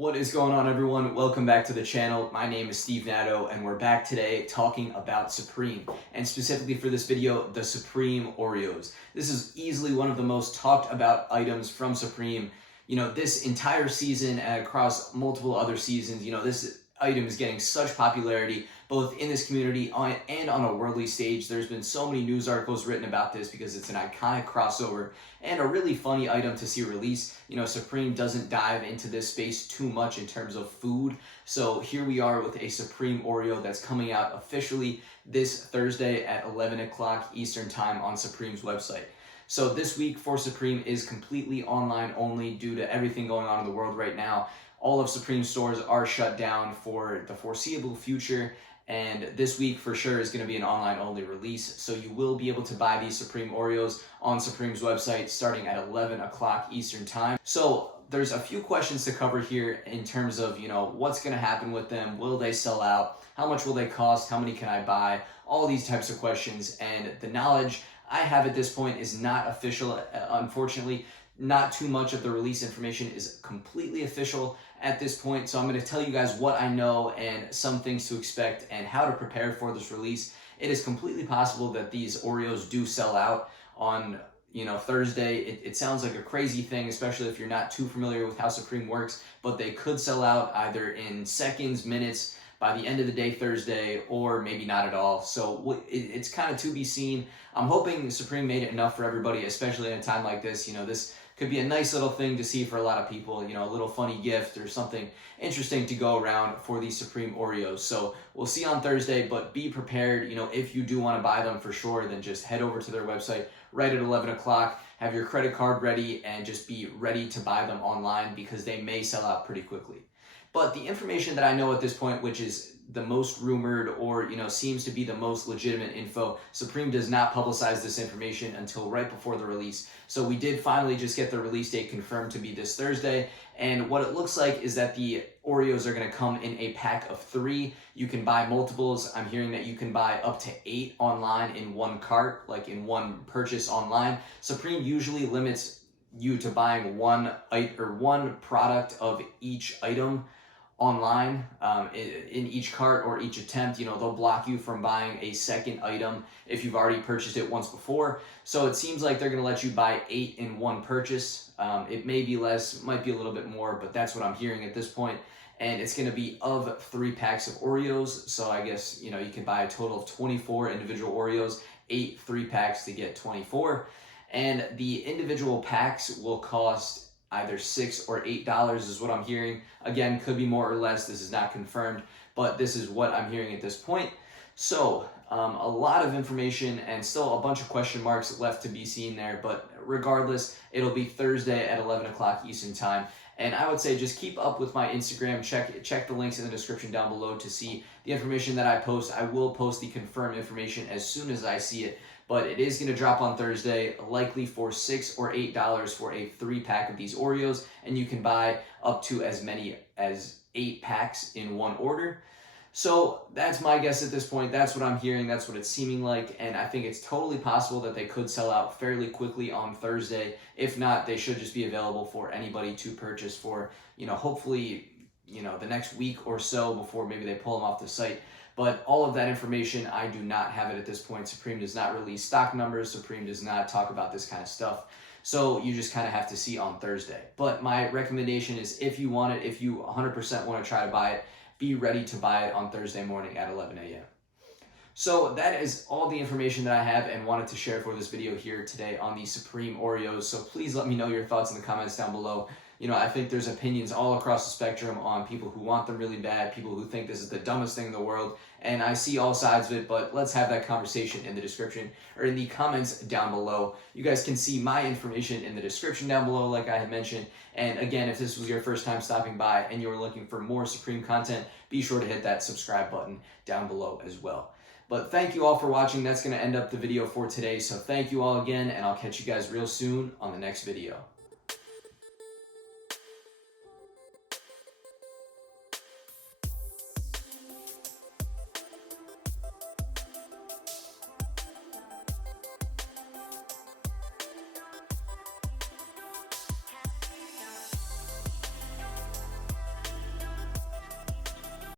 What is going on, everyone? Welcome back to the channel. My name is Steve Natto and we're back today talking about Supreme, and specifically for this video, the Supreme Oreos. This is easily one of the most talked about items from Supreme. This entire season and across multiple other seasons, this item is getting such popularity both in this community and on a worldly stage. There's been so many news articles written about this because it's an iconic crossover and a really funny item to see release. Supreme doesn't dive into this space too much in terms of food. So here we are with a Supreme Oreo that's coming out officially this Thursday at 11 o'clock Eastern Time on Supreme's website. So this week for Supreme is completely online only due to everything going on in the world right now. All of Supreme stores are shut down for the foreseeable future, and this week for sure is going to be an online only release. So you will be able to buy these Supreme Oreos on Supreme's website starting at 11 o'clock Eastern Time. So there's a few questions to cover here in terms of, what's going to happen with them. Will they sell out? How much will they cost? How many can I buy? All these types of questions. And the knowledge I have at this point is not official. Unfortunately, not too much of the release information is completely official at this point. So I'm going to tell you guys what I know and some things to expect and how to prepare for this release. It is completely possible that these Oreos do sell out on Thursday. It sounds like a crazy thing, especially if you're not too familiar with how Supreme works, but they could sell out either in seconds, minutes, by the end of the day Thursday, or maybe not at all. So it's kind of to be seen. I'm hoping Supreme made it enough for everybody, especially in a time like this. This could be a nice little thing to see for a lot of people, a little funny gift or something interesting to go around for these Supreme Oreos. So we'll see on Thursday, but be prepared. If you do want to buy them for sure, then just head over to their website right at 11 o'clock, have your credit card ready, and just be ready to buy them online because they may sell out pretty quickly. But the information that I know at this point, which is the most rumored or, seems to be the most legitimate info, Supreme does not publicize this information until right before the release. So we did finally just get the release date confirmed to be this Thursday. And what it looks like is that the Oreos are going to come in a pack of 3. You can buy multiples. I'm hearing that you can buy up to 8 online in one cart, like in one purchase online. Supreme usually limits you to buying one product of each item online in each cart or each attempt. They'll block you from buying a second item if you've already purchased it once before. So it seems like they're going to let you buy 8 in one purchase. It may be less, might be a little bit more, but that's what I'm hearing at this point. And it's going to be of 3 packs of Oreos. So I guess, you can buy a total of 24 individual Oreos, 8 3-packs to get 24. And the individual packs will cost either $6 or $8 is what I'm hearing. Again, could be more or less. This is not confirmed, but this is what I'm hearing at this point. So a lot of information and still a bunch of question marks left to be seen there. But regardless, it'll be Thursday at 11 o'clock Eastern Time. And I would say just keep up with my Instagram. Check the links in the description down below to see the information that I post. I will post the confirmed information as soon as I see it. But it is going to drop on Thursday, likely for $6 or $8 for a 3-pack of these Oreos. And you can buy up to as many as 8 packs in one order. So that's my guess at this point. That's what I'm hearing. That's what it's seeming like. And I think it's totally possible that they could sell out fairly quickly on Thursday. If not, they should just be available for anybody to purchase for, hopefully, the next week or so before maybe they pull them off the site. But all of that information, I do not have it at this point. Supreme does not release stock numbers. Supreme does not talk about this kind of stuff. So you just kind of have to see on Thursday. But my recommendation is if you want it, if you 100% want to try to buy it, be ready to buy it on Thursday morning at 11 a.m. So that is all the information that I have and wanted to share for this video here today on the Supreme Oreos. So please let me know your thoughts in the comments down below. I think there's opinions all across the spectrum on people who want them really bad, people who think this is the dumbest thing in the world, and I see all sides of it, but let's have that conversation in the description or in the comments down below. You guys can see my information in the description down below, like I had mentioned. And again, if this was your first time stopping by and you were looking for more Supreme content, be sure to hit that subscribe button down below as well. But thank you all for watching. That's going to end up the video for today. So thank you all again, and I'll catch you guys real soon on the next video.